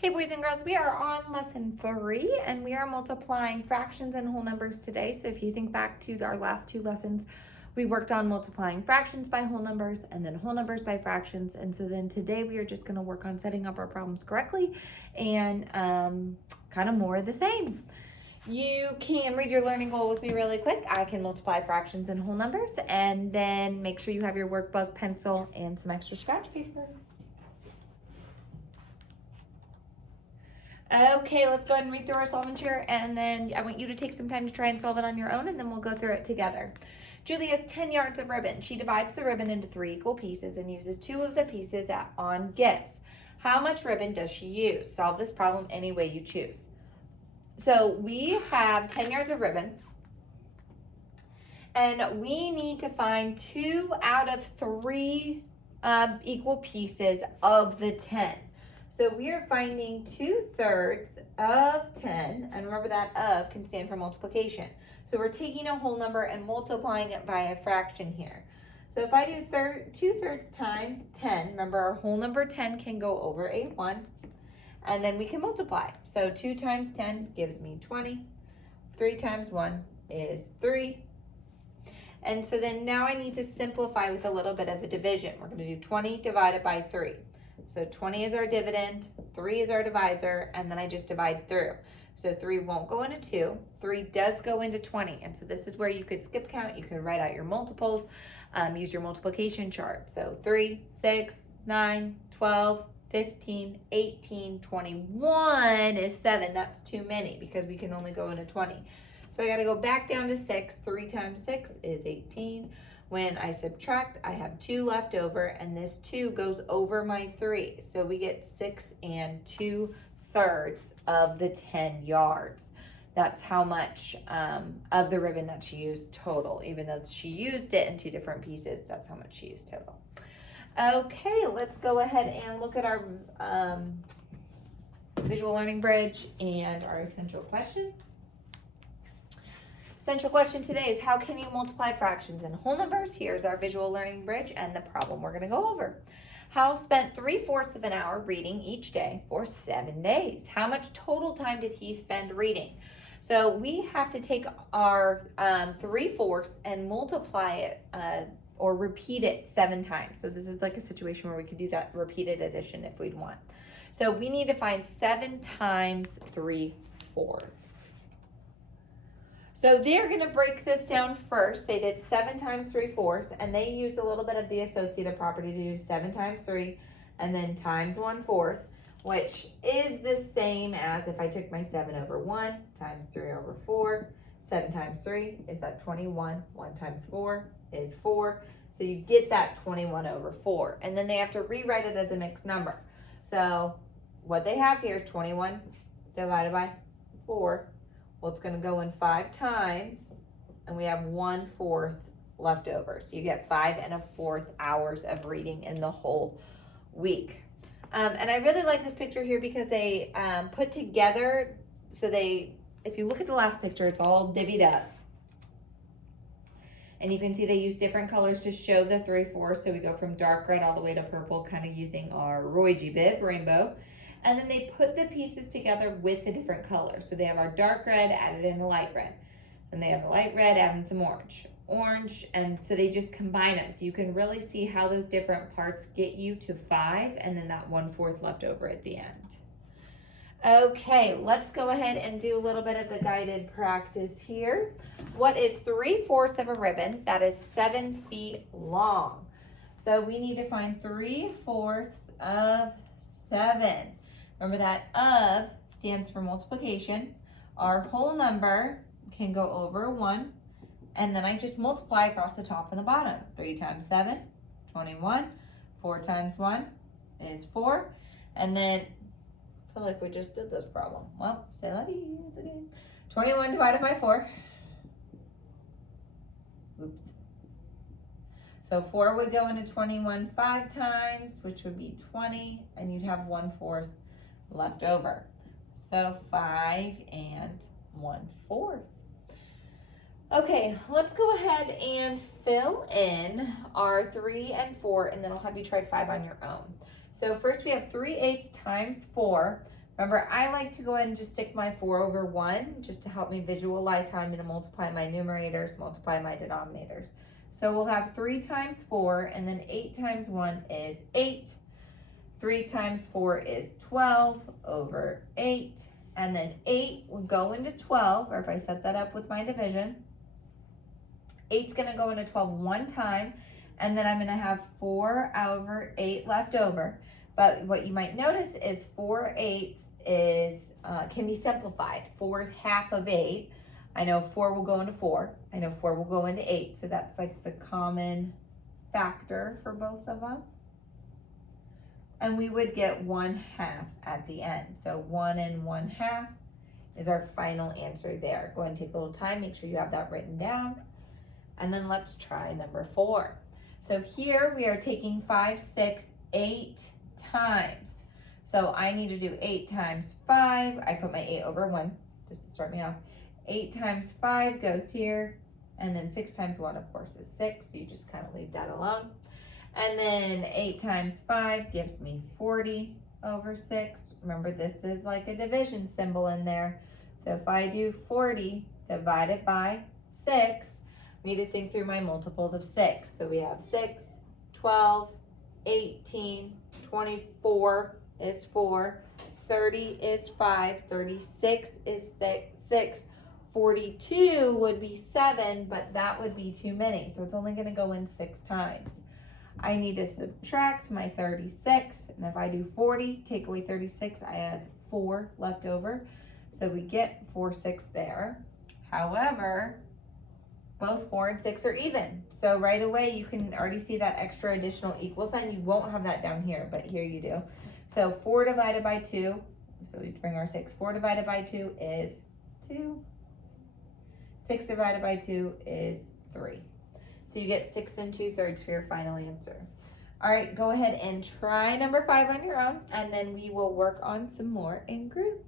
Hey boys and girls, we are on lesson 3 and we are multiplying fractions and whole numbers today. So if you think back to our last 2 lessons, we worked on multiplying fractions by whole numbers and then whole numbers by fractions. And so then today we are just going to work on setting up our problems correctly and kind of more of the same. You can read your learning goal with me really quick. I can multiply fractions and whole numbers, and then make sure you have your workbook, pencil, and some extra scratch paper. Okay, let's go ahead and read through our solvent here, and then I want you to take some time to try and solve it on your own, and then we'll go through it together. Julie has 10 yards of ribbon. She divides the ribbon into 3 equal pieces and uses 2 of the pieces on gifts. How much ribbon does she use? Solve this problem any way you choose. So we have 10 yards of ribbon, and we need to find 2 out of 3 equal pieces of the 10. So we are finding 2/3 of 10, and remember that of can stand for multiplication. So we're taking a whole number and multiplying it by a fraction here. So if I do 2/3 times 10, remember our whole number 10 can go over a 1, and then we can multiply. So 2 times 10 gives me 20. 3 times 1 is 3. And so then now I need to simplify with a little bit of a division. We're going to do 20 divided by 3. So 20 is our dividend, 3 is our divisor, and then I just divide through. So 3 won't go into 2, 3 does go into 20, and so this is where you could skip count, you could write out your multiples, use your multiplication chart. So 3, 6, 9, 12, 15, 18, 21 is 7. That's too many because we can only go into 20. So I got to go back down to 6. 3 times 6 is 18. When I subtract, I have 2 left over, and this 2 goes over my 3. So we get 6 2/3 of the 10 yards. That's how much of the ribbon that she used total. Even though she used it in 2 different pieces, that's how much she used total. Okay, let's go ahead and look at our visual learning bridge and our essential question. Essential question today is, how can you multiply fractions and whole numbers? Here's our visual learning bridge and the problem we're going to go over. Hal spent 3/4 of an hour reading each day for 7 days. How much total time did he spend reading? So we have to take our 3/4 and multiply it or repeat it 7 times. So this is like a situation where we could do that repeated addition if we'd want. So we need to find 7 times 3/4. So they're going to break this down first. They did 7 times 3/4, and they used a little bit of the associative property to do 7 times 3 and then times 1/4, which is the same as if I took my 7 over 1 times 3 over 4. 7 times 3 is that 21. 1 times 4 is 4. So you get that 21 over 4. And then they have to rewrite it as a mixed number. So what they have here is 21 divided by 4. Well, it's going to go in 5 times, and we have 1/4 left over. So you get 5 1/4 hours of reading in the whole week. And I really like this picture here because they put together, so if you look at the last picture, it's all divvied up. And you can see they use different colors to show the 3/4. So we go from dark red all the way to purple, kind of using our Roy G. Biv rainbow. And then they put the pieces together with the different colors. So they have our dark red added in the light red. And they have the light red added some orange. And so they just combine them. So you can really see how those different parts get you to 5 and then that 1/4 left over at the end. Okay, let's go ahead and do a little bit of the guided practice here. What is 3/4 of a ribbon that is 7 feet long? So we need to find 3/4 of 7. Remember that of stands for multiplication. Our whole number can go over 1, and then I just multiply across the top and the bottom. 3 times 7, 21. 4 times 1 is 4. And then, I feel like we just did this problem. Well, c'est la vie, it's okay. 21 divided by 4. Oops. So 4 would go into 21 5 times, which would be 20, and you'd have 1/4 left over. So 5 1/4. Okay, let's go ahead and fill in our 3 and 4, and then I'll have you try 5 on your own. So first we have 3/8 times 4. Remember, I like to go ahead and just stick my 4 over 1 just to help me visualize how I'm going to multiply my numerators, multiply my denominators. So we'll have 3 times 4, and then 8 times 1 is 8. 3 times 4 is 12 over 8. And then 8 would go into 12, or if I set that up with my division, 8's going to go into 12 one time, and then I'm going to have 4 over 8 left over. But what you might notice is 4/8 is can be simplified. 4 is half of 8. I know 4 will go into 4. I know 4 will go into 8. So that's like the common factor for both of them. And we would get 1/2 at the end. So 1 and 1/2 is our final answer there. Go ahead and take a little time. Make sure you have that written down. And then let's try number 4. So here we are taking 5, 6, 8 times. So I need to do 8 times 5. I put my 8 over 1 just to start me off. 8 times 5 goes here. And then 6 times 1, of course, is 6. So you just kind of leave that alone. And then 8 times 5 gives me 40 over 6. Remember, this is like a division symbol in there. So if I do 40 divided by 6, I need to think through my multiples of 6. So we have 6, 12, 18, 24 is 4, 30 is 5, 36 is 6, 42 would be 7, but that would be too many. So it's only going to go in 6 times. I need to subtract my 36, and if I do 40, take away 36, I have 4 left over. So we get 4, 6 there. However, both 4 and 6 are even. So right away, you can already see that extra additional equal sign. You won't have that down here, but here you do. So 4 divided by 2, so we bring our 6. 4 divided by 2 is 2. 6 divided by 2 is 3. So you get 6 2/3 for your final answer. All right, go ahead and try number 5 on your own, and then we will work on some more in group.